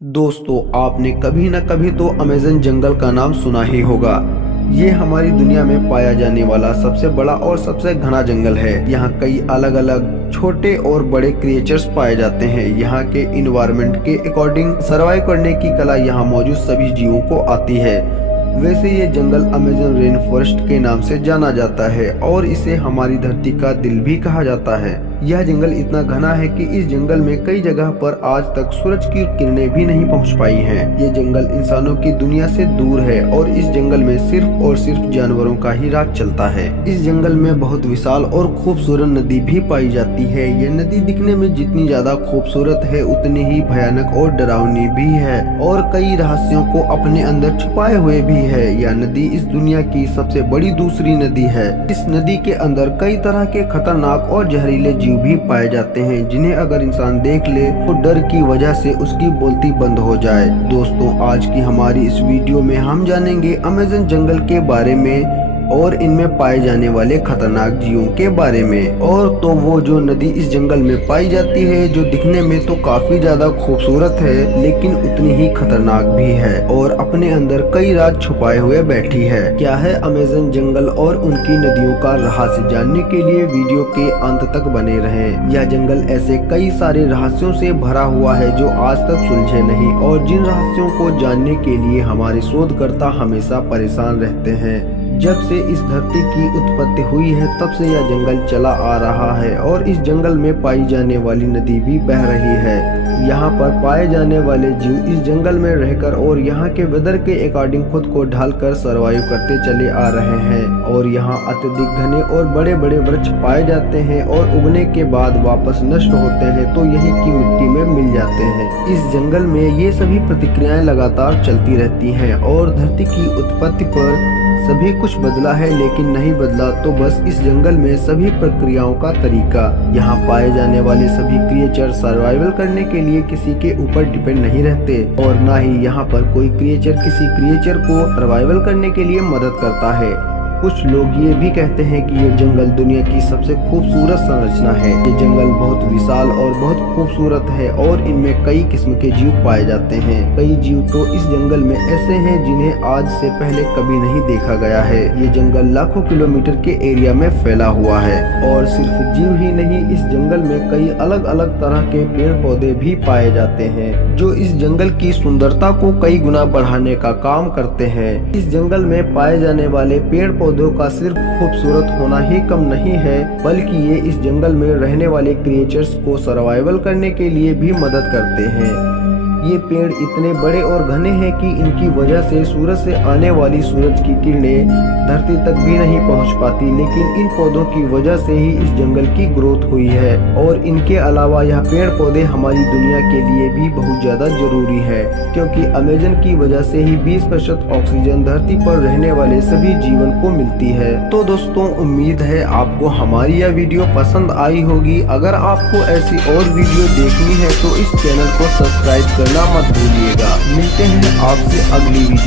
दोस्तों, आपने कभी न कभी तो अमेज़न जंगल का नाम सुना ही होगा। ये हमारी दुनिया में पाया जाने वाला सबसे बड़ा और सबसे घना जंगल है। यहाँ कई अलग अलग छोटे और बड़े क्रिएचर्स पाए जाते हैं। यहाँ के इन्वायरमेंट के अकॉर्डिंग सर्वाइव करने की कला यहाँ मौजूद सभी जीवों को आती है। वैसे ये जंगल अमेज़न रेन फॉरेस्ट के नाम से जाना जाता है और इसे हमारी धरती का दिल भी कहा जाता है। यह जंगल इतना घना है कि इस जंगल में कई जगह पर आज तक सूरज की किरणें भी नहीं पहुंच पाई हैं। ये जंगल इंसानों की दुनिया से दूर है और इस जंगल में सिर्फ और सिर्फ जानवरों का ही राज चलता है। इस जंगल में बहुत विशाल और खूबसूरत नदी भी पाई जाती है। ये नदी दिखने में जितनी ज्यादा खूबसूरत है उतनी ही भयानक और डरावनी भी है और कई रहस्यों को अपने अंदर छुपाए हुए भी है। यह नदी इस दुनिया की सबसे बड़ी दूसरी नदी है। इस नदी के अंदर कई तरह के खतरनाक और जहरीले जीव भी पाए जाते हैं, जिन्हें अगर इंसान देख ले तो डर की वजह से उसकी बोलती बंद हो जाए। दोस्तों, आज की हमारी इस वीडियो में हम जानेंगे अमेज़न जंगल के बारे में और इनमें पाए जाने वाले खतरनाक जीवों के बारे में। और तो वो जो नदी इस जंगल में पाई जाती है, जो दिखने में तो काफी ज्यादा खूबसूरत है लेकिन उतनी ही खतरनाक भी है और अपने अंदर कई राज छुपाए हुए बैठी है। क्या है अमेज़न जंगल और उनकी नदियों का रहस्य, जानने के लिए वीडियो के अंत तक बने रहें। यह जंगल ऐसे कई सारे रहस्यों से भरा हुआ है जो आज तक सुलझे नहीं और जिन रहस्यों को जानने के लिए हमारे शोधकर्ता हमेशा परेशान रहते हैं। जब से इस धरती की उत्पत्ति हुई है तब से यह जंगल चला आ रहा है और इस जंगल में पाई जाने वाली नदी भी बह रही है। यहाँ पर पाए जाने वाले जीव इस जंगल में रहकर और यहाँ के वेदर के अकॉर्डिंग खुद को ढालकर सर्वाइव करते चले आ रहे हैं। और यहाँ अत्यधिक घने और बड़े बड़े वृक्ष पाए जाते हैं और उगने के बाद वापस नष्ट होते हैं तो यही की मिट्टी में मिल जाते हैं। इस जंगल में ये सभी प्रतिक्रियाएं लगातार चलती रहती हैं और धरती की उत्पत्ति पर सभी कुछ बदला है लेकिन नहीं बदला तो बस इस जंगल में सभी प्रक्रियाओं का तरीका। यहाँ पाए जाने वाले सभी क्रिएचर सर्वाइवल करने के लिए किसी के ऊपर डिपेंड नहीं रहते और ना ही यहाँ पर कोई क्रिएचर किसी क्रिएचर को सर्वाइवल करने के लिए मदद करता है। कुछ लोग ये भी कहते हैं कि ये जंगल दुनिया की सबसे खूबसूरत संरचना है। ये जंगल बहुत विशाल और बहुत खूबसूरत है और इनमें कई किस्म के जीव पाए जाते हैं। कई जीव तो इस जंगल में ऐसे हैं जिन्हें आज से पहले कभी नहीं देखा गया है। ये जंगल लाखों किलोमीटर के एरिया में फैला हुआ है और सिर्फ जीव ही नहीं, इस जंगल में कई अलग अलग तरह के पेड़ पौधे भी पाए जाते हैं जो इस जंगल की सुंदरता को कई गुना बढ़ाने का काम करते हैं। इस जंगल में पाए जाने वाले पेड़ पौधों का सिर्फ खूबसूरत होना ही कम नहीं है बल्कि ये इस जंगल में रहने वाले क्रिएचर्स को सर्वाइवल करने के लिए भी मदद करते हैं। ये पेड़ इतने बड़े और घने हैं कि इनकी वजह से सूरज से आने वाली सूरज की किरणें धरती तक भी नहीं पहुंच पाती, लेकिन इन पौधों की वजह से ही इस जंगल की ग्रोथ हुई है। और इनके अलावा यह पेड़ पौधे हमारी दुनिया के लिए भी बहुत ज्यादा जरूरी है क्योंकि अमेज़न की वजह से ही 20% ऑक्सीजन धरती पर रहने वाले सभी जीवन को मिलती है। तो दोस्तों, उम्मीद है आपको हमारी यह वीडियो पसंद आई होगी। अगर आपको ऐसी और वीडियो देखनी है तो इस चैनल को सब्सक्राइब करना मत भूलिएगा। मिलते हैं आपसे अगली वीडियो।